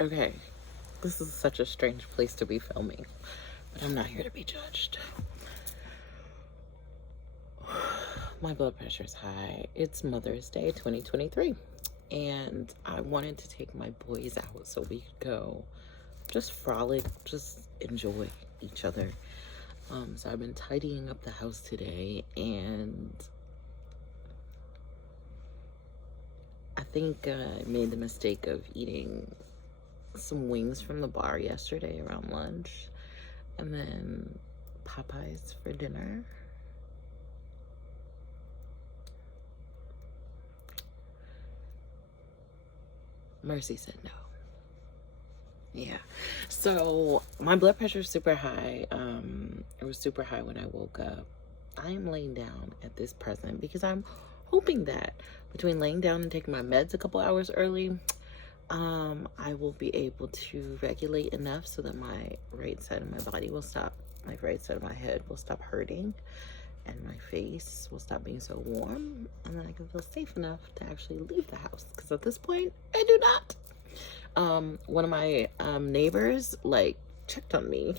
Okay, this is such a strange place to be filming, but I'm not here to be judged. My blood pressure is high. It's Mother's Day 2023, and I wanted to take my boys out so we could go just frolic, just enjoy each other. So I've been tidying up the house today, and I think I made the mistake of eating some wings from the bar yesterday around lunch, and then Popeyes for dinner. Mercy said no. Yeah. So my blood pressure is super high. It was super high when I woke up. I am laying down at this present because I'm hoping that between laying down and taking my meds a couple hours early, I will be able to regulate enough so that my right side of my body will stop, my right side of my head will stop hurting, and my face will stop being so warm, and then I can feel safe enough to actually leave the house, because at this point I do not. One of my neighbors like checked on me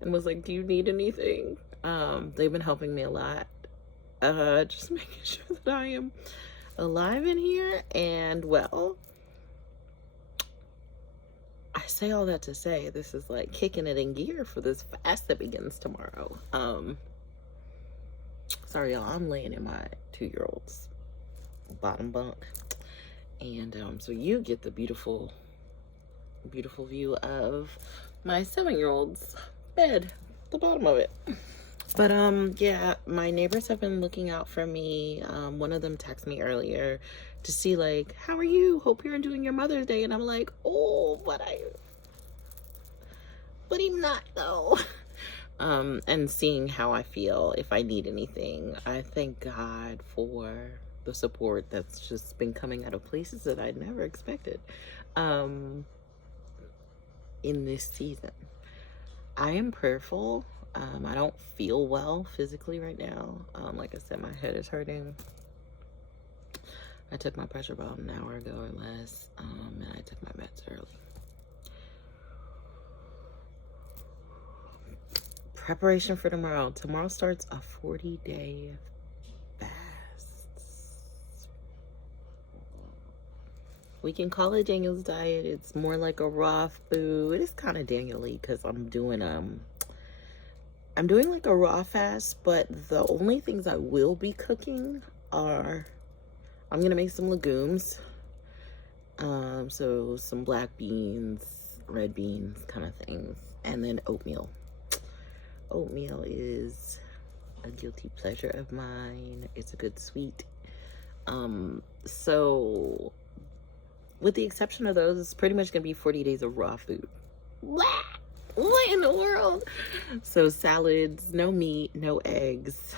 and was like, do you need anything? They've been helping me a lot, just making sure that I am alive in here and well. I say all that to say this is like kicking it in gear for this fast that begins tomorrow. Sorry y'all, I'm laying in my 2-year-old's bottom bunk, and so you get the beautiful view of my 7-year-old's bed, the bottom of it. But yeah, my neighbors have been looking out for me. One of them texted me earlier to see like, how are you? Hope you're enjoying your Mother's Day. And I'm like, oh, but I'm not though. And seeing how I feel, if I need anything. I thank God for the support that's just been coming out of places that I'd never expected in this season. I am prayerful. I don't feel well physically right now. Like I said, my head is hurting. I took my pressure about an hour ago or less, and I took my meds early. Preparation for tomorrow. Tomorrow starts a 40-day fast. We can call it Daniel's diet. It's more like a raw food. It's kind of Daniel-y because I'm doing like a raw fast, but the only things I will be cooking are, I'm gonna make some legumes, so some black beans, red beans kind of things, and then oatmeal. Oatmeal is a guilty pleasure of mine. It's a good sweet. So with the exception of those, it's pretty much gonna be 40 days of raw food. What in the world? So salads, no meat, no eggs.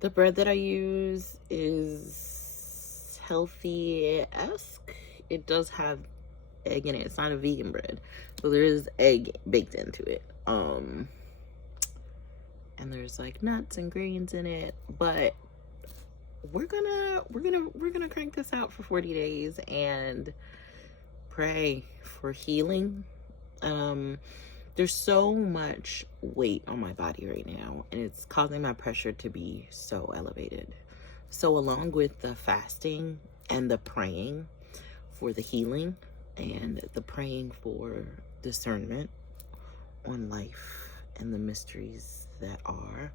The bread that I use is healthy-esque. It does have egg in it. It's not a vegan bread, so there is egg baked into it. And there's like nuts and grains in it, but we're gonna crank this out for 40 days and pray for healing. There's so much weight on my body right now, and it's causing my pressure to be so elevated. So along with the fasting and the praying for the healing and the praying for discernment on life and the mysteries that are,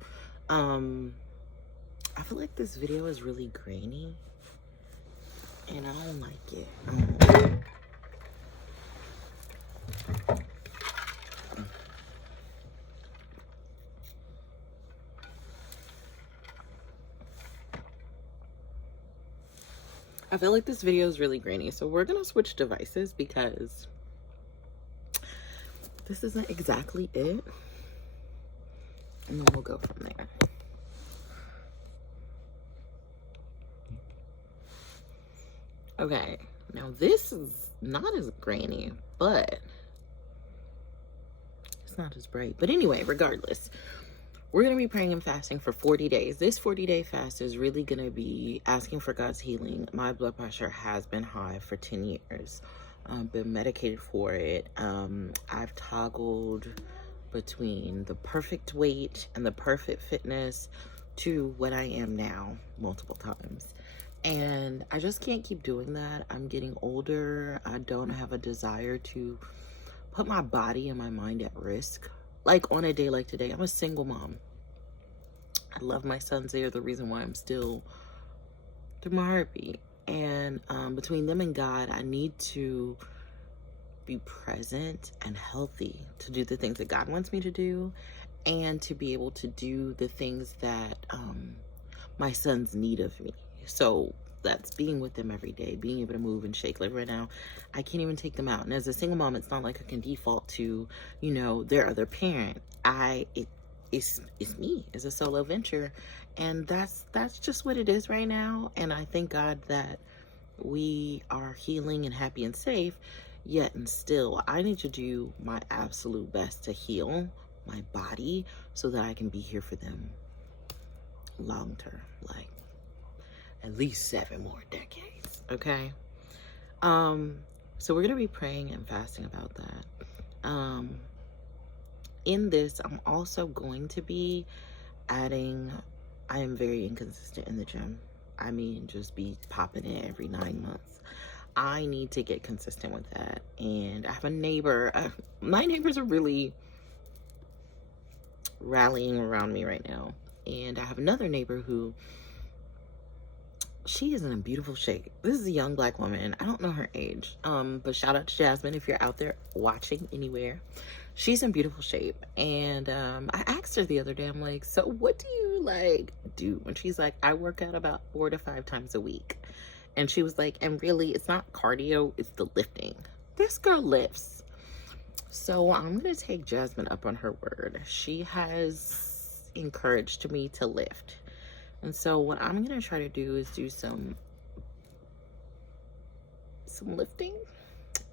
I feel like this video is really grainy and I don't like it. I feel like this video is really grainy, so we're gonna switch devices because this isn't exactly it, and then we'll go from there. Okay, now this is not as grainy, but it's not as bright. But anyway, regardless, we're going to be praying and fasting for 40 days. This 40-day fast is really going to be asking for God's healing. My blood pressure has been high for 10 years. I've been medicated for it. I've toggled between the perfect weight and the perfect fitness to what I am now multiple times. And I just can't keep doing that. I'm getting older. I don't have a desire to put my body and my mind at risk. Like on a day like today, I'm a single mom. I love my sons. They are the reason why I'm still through my heartbeat. And between them and God, I need to be present and healthy to do the things that God wants me to do, and to be able to do the things that my sons need of me. So that's being with them every day, being able to move and shake. Like right now, I can't even take them out. And as a single mom, it's not like I can default to, you know, their other parent. It's me as a solo venture. And that's just what it is right now. And I thank God that we are healing and happy and safe, yet and still I need to do my absolute best to heal my body so that I can be here for them long term, like at least 7 more decades. Okay. So we're gonna be praying and fasting about that. In this, I'm also going to be adding, I am very inconsistent in the gym. I mean, just be popping in every 9 months. I need to get consistent with that. And I have a neighbor. My neighbors are really rallying around me right now. And I have another neighbor who, she is in a beautiful shape. This is a young Black woman. I don't know her age. But shout out to Jasmine if you're out there watching anywhere. She's in beautiful shape. And I asked her the other day, I'm like, so what do you like do? And she's like, I work out about 4 to 5 times a week. And she was like, and really, it's not cardio, it's the lifting. This girl lifts. So I'm going to take Jasmine up on her word. She has encouraged me to lift. And so what I'm going to try to do is do some lifting.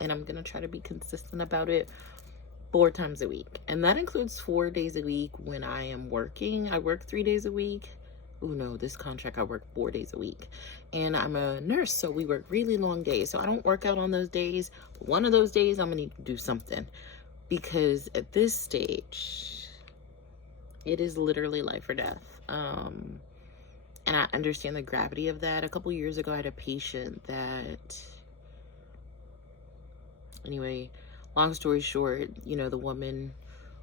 And I'm going to try to be consistent about it 4 times a week. And that includes 4 days a week when I am working. I work 3 days a week. Oh no, this contract I work 4 days a week. And I'm a nurse, so we work really long days. So I don't work out on those days. One of those days I'm gonna need to do something, because at this stage it is literally life or death. And I understand the gravity of that. A couple years ago I had a patient that, anyway, long story short, you know, the woman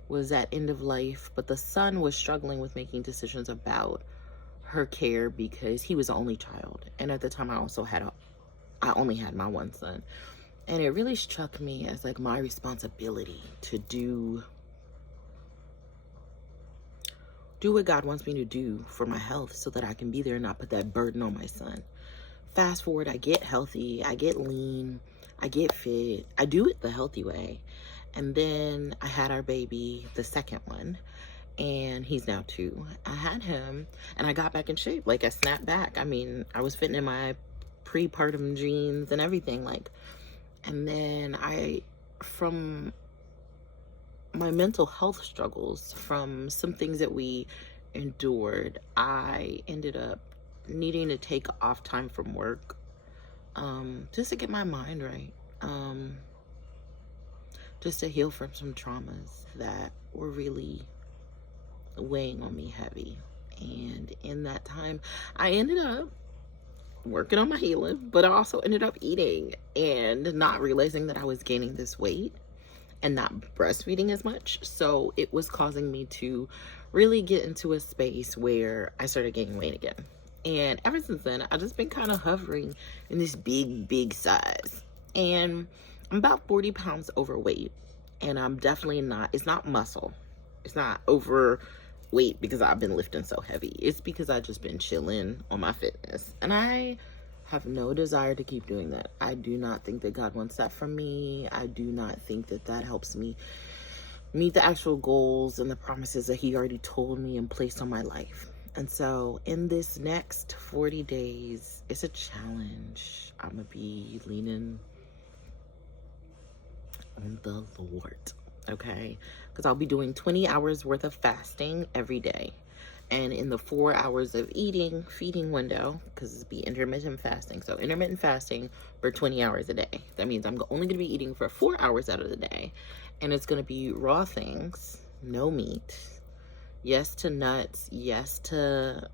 was at end of life, but the son was struggling with making decisions about her care because he was the only child. And at the time I only had my one son. And it really struck me as like my responsibility to do what God wants me to do for my health so that I can be there and not put that burden on my son. Fast forward, I get healthy, I get lean, I get fit, I do it the healthy way. And then I had our baby, the second one, and he's now 2. I had him and I got back in shape. Like I snapped back. I mean, I was fitting in my prepartum jeans and everything, like, and then from my mental health struggles, from some things that we endured, I ended up needing to take off time from work, just to get my mind right, just to heal from some traumas that were really weighing on me heavy. And in that time I ended up working on my healing, but I also ended up eating and not realizing that I was gaining this weight and not breastfeeding as much. So it was causing me to really get into a space where I started gaining weight again. And ever since then, I've just been kind of hovering in this big size. And I'm about 40 pounds overweight. And I'm definitely not, it's not muscle. It's not overweight because I've been lifting so heavy. It's because I've just been chilling on my fitness. And I have no desire to keep doing that. I do not think that God wants that from me. I do not think that that helps me meet the actual goals and the promises that he already told me and placed on my life. And so in this next 40 days, it's a challenge. I'm gonna be leaning on the Lord. okay? Because I'll be doing 20 hours worth of fasting every day. And in the 4 hours of feeding window, because it's be intermittent fasting. So intermittent fasting for 20 hours a day. That means I'm only going to be eating for 4 hours out of the day. And it's going to be raw things, no meat. Yes to nuts. Yes to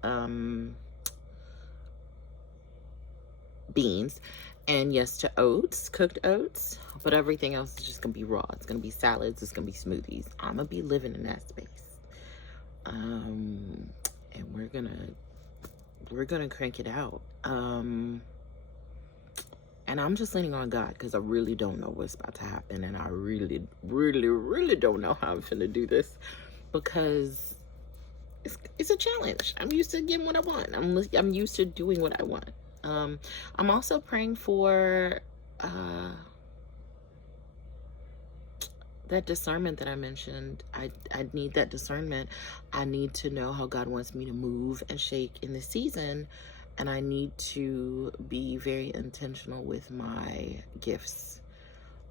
beans. And yes to oats, cooked oats. But everything else is just going to be raw. It's going to be salads. It's going to be smoothies. I'm going to be living in that space. And we're gonna crank it out. And I'm just leaning on God because I really don't know what's about to happen, and I really don't know how I'm gonna do this, because it's a challenge. I'm used to getting what I want. I'm used to doing what I want. I'm also praying for that discernment that I mentioned. I need that discernment. I need to know how God wants me to move and shake in this season. And I need to be very intentional with my gifts.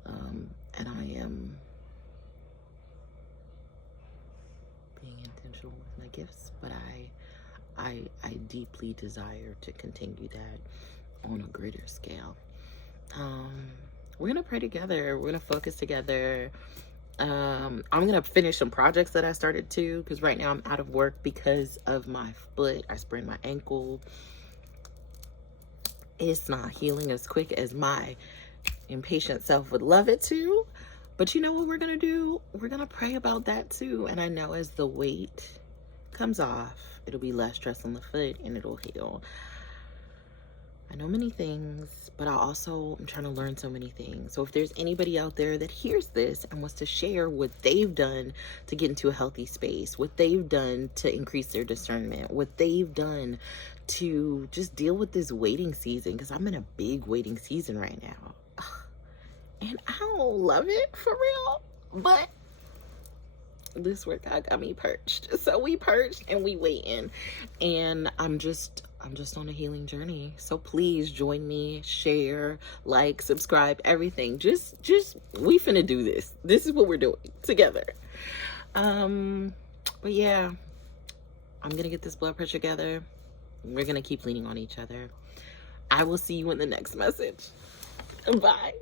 And I am being intentional with my gifts, but I deeply desire to continue that on a greater scale. We're gonna pray together. We're gonna focus together. I'm gonna finish some projects that I started too, because right now I'm out of work because of my foot. I sprained my ankle. It's not healing as quick as my impatient self would love it to, but you know what we're gonna do? We're gonna pray about that too. And I know as the weight comes off, it'll be less stress on the foot and it'll heal. I know many things, but I also am trying to learn so many things. So if there's anybody out there that hears this and wants to share what they've done to get into a healthy space, what they've done to increase their discernment, what they've done to just deal with this waiting season, because I'm in a big waiting season right now. And I don't love it for real, but this workout got me perched. So we perched and we waiting, and I'm just on a healing journey. So please join me, share, like, subscribe, everything. Just we finna do this. This is what we're doing together. But yeah, I'm gonna get this blood pressure together. We're gonna keep leaning on each other. I will see you in the next message. Bye.